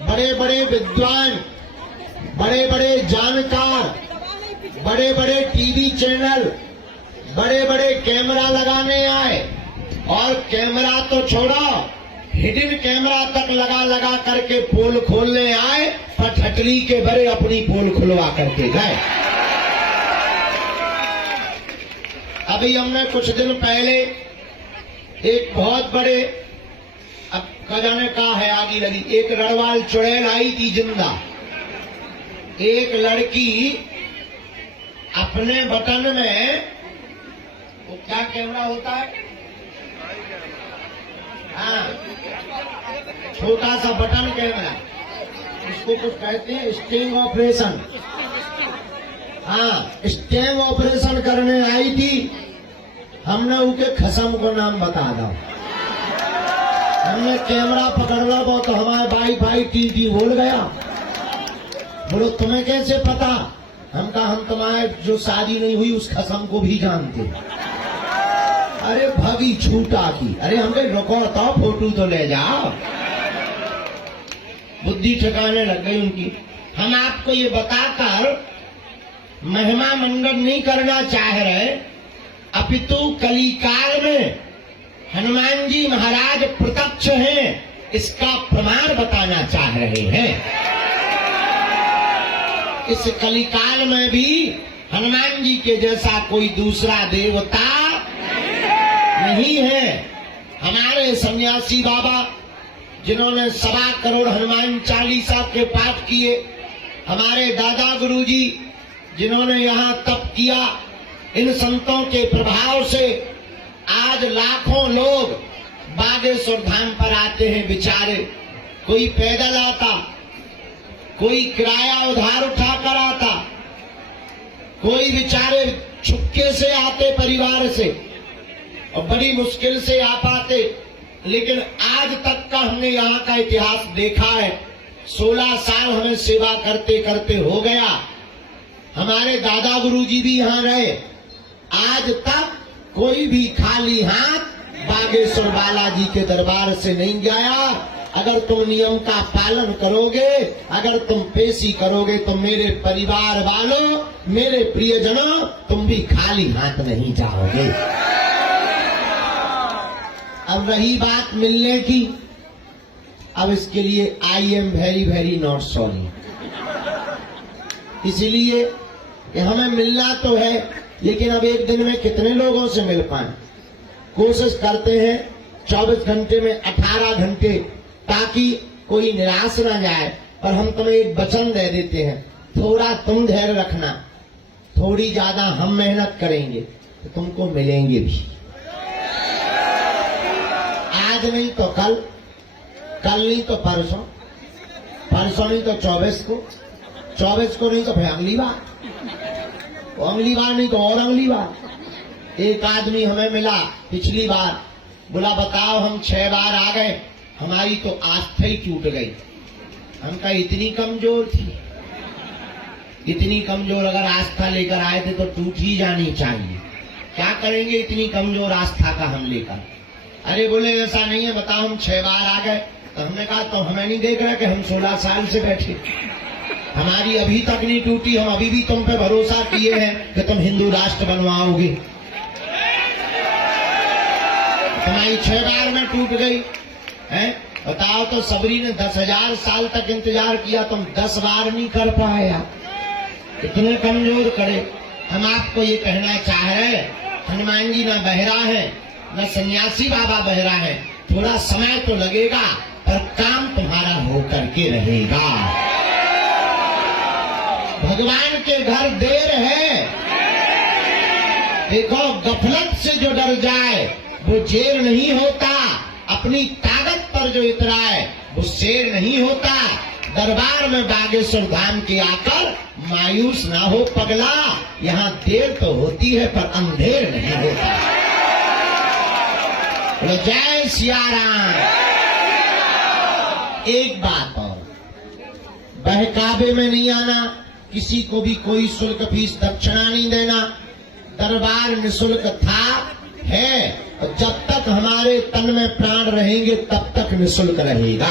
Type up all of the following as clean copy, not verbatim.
बड़े बड़े विद्वान, बड़े बड़े जानकार, बड़े बड़े टीवी चैनल, बड़े बड़े कैमरा लगाने आए और कैमरा तो छोड़ो, हिडन कैमरा तक लगा लगा करके पोल खोलने आए, पर ठटली के बड़े अपनी पोल खुलवा करके गए। अभी हमने कुछ दिन पहले एक बहुत बड़े, अब का जाने का है आगी लगी, एक रड़वाल चुड़ैल आई थी जिंदा। एक लड़की अपने बटन में, वो क्या कैमरा होता है, हाँ, छोटा सा बटन कैमरा, इसको कुछ कहते हैं स्टिंग ऑपरेशन। हाँ, स्टिंग ऑपरेशन करने आई थी। हमने उनके खसम को नाम बता दो, हमने कैमरा पकड़ लो, वो तो हमारे वाईफाई टीवी बोल गया। बोलो तुम्हें कैसे पता? हम कहा हम तुम्हारे जो शादी नहीं हुई उस खसम को भी जानते। अरे भगी छूटा की, अरे हमने रुको तो फोटो तो ले जाओ। बुद्धि ठिकाने लग गई उनकी। हम आपको ये बताकर महिमा मंडन नहीं करना चाह रहे, अपितु कलिकाल में हनुमान जी महाराज प्रत्यक्ष हैं, इसका प्रमाण बताना चाह रहे हैं। इस कलिकाल में भी हनुमान जी के जैसा कोई दूसरा देवता नहीं है। हमारे सन्यासी बाबा जिन्होंने 1.25 करोड़ हनुमान चालीसा के पाठ किए, हमारे दादा गुरुजी जिन्होंने यहाँ तप किया, इन संतों के प्रभाव से आज लाखों लोग बागेश्वर धाम पर आते हैं। बेचारे कोई पैदल आता, कोई किराया उधार उठाकर आता, कोई बेचारे छुपके से आते परिवार से और बड़ी मुश्किल से आ पाते। लेकिन आज तक का हमने यहाँ का इतिहास देखा है। 16 साल हमें सेवा करते करते हो गया। हमारे दादा गुरुजी भी यहाँ रहे। आज तक कोई भी खाली हाथ बागेश्वर बालाजी के दरबार से नहीं गया। अगर तुम नियम का पालन करोगे, अगर तुम पेशी करोगे, तो मेरे परिवार वालों, मेरे प्रियजनों, तुम भी खाली हाथ नहीं जाओगे। अब रही बात मिलने की, अब इसके लिए I am very very not sorry. इसलिए हमें मिलना तो है, लेकिन अब एक दिन में कितने लोगों से मिल पाए? कोशिश करते हैं 24 घंटे में 18 घंटे, ताकि कोई निराश ना जाए। पर हम तुम्हें एक वचन दे देते हैं, थोड़ा तुम धैर्य रखना, थोड़ी ज्यादा हम मेहनत करेंगे तो तुमको मिलेंगे भी। आज नहीं तो कल, कल नहीं तो परसों, परसों नहीं तो 24 को, 24 को नहीं तो फिर अगली बार, अगली बार नहीं तो और अगली बार। एक आदमी हमें मिला पिछली बार, बोला बताओ हम 6 बार आ गए, हमारी तो आस्था ही टूट गई। हम कहा इतनी कमजोर थी, इतनी कमजोर अगर आस्था लेकर आए थे तो टूट ही जानी चाहिए। क्या करेंगे इतनी कमजोर आस्था का हम लेकर? अरे बोले ऐसा नहीं है, बताओ हम 6 बार आ गए। तो हमने कहा तो हमें नहीं देख रहा कि हम 16 साल से बैठे, हमारी अभी तक नहीं टूटी। हम अभी भी तुम पे भरोसा किए हैं कि तुम हिंदू राष्ट्र बनवाओगे, तुम्हारी 6 बार में टूट गई है। बताओ तो सबरी ने 10,000 साल तक इंतजार किया, तुम 10 बार नहीं कर पाए। इतने कमजोर करे। हम आपको ये कहना चाह रहे, हनुमान जी ना बहरा है, न सन्यासी बाबा बहरा है। थोड़ा समय तो लगेगा, पर काम तुम्हारा होकर के रहेगा। भगवान के घर देर है। देखो, गफलत से जो डर जाए वो जेर नहीं होता, अपनी ताकत पर जो इतराए वो शेर नहीं होता। दरबार में बागेश्वर धाम के आकर मायूस ना हो पगला, यहाँ देर तो होती है पर अंधेर नहीं होता। जय सिया राम। एक बात और, बहकावे में नहीं आना, किसी को भी कोई शुल्क फीस दक्षिणा नहीं देना। दरबार निःशुल्क था, है, और जब तक हमारे तन में प्राण रहेंगे तब तक निःशुल्क रहेगा।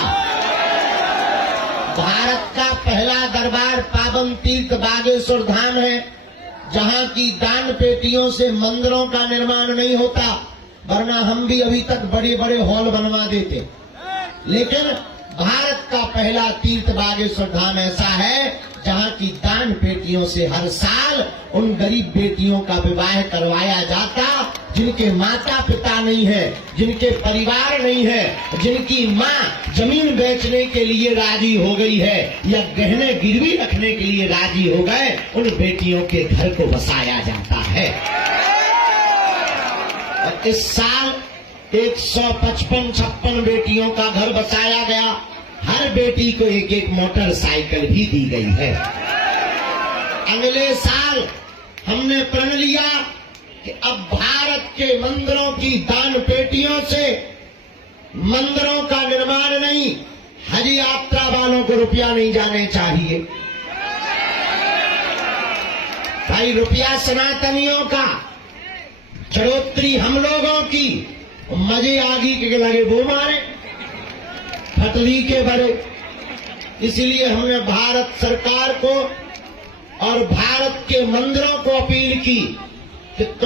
बड़ा दरबार पावन तीर्थ बागेश्वर धाम है, जहां की दान पेटियों से मंदिरों का निर्माण नहीं होता, वरना हम भी अभी तक बड़े बड़े हॉल बनवा देते। लेकिन भारत का पहला तीर्थ बागेश्वर धाम ऐसा है जहां की दान पेटियों से हर साल उन गरीब बेटियों का विवाह करवाया जाता, जिनके माता पिता नहीं है, जिनके परिवार नहीं है, जिनकी माँ जमीन बेचने के लिए राजी हो गई है या गहने गिरवी रखने के लिए राजी हो गए, उन बेटियों के घर को बसाया जाता है। और इस साल 155-56 बेटियों का घर बसाया गया। हर बेटी को एक एक मोटरसाइकिल भी दी गई है। अगले साल हमने प्रण लिया कि अब भारत के मंदिरों की दान पेटियों से मंदिरों का निर्माण नहीं, हज यात्रा वालों को रुपया नहीं जाने चाहिए। भाई रुपया सनातनियों का, चढ़ोतरी हम लोगों की, मजे आगी के लगे वो मारे, फटली के भरे। इसलिए हमने भारत सरकार को और भारत के मंदिरों को अपील की कि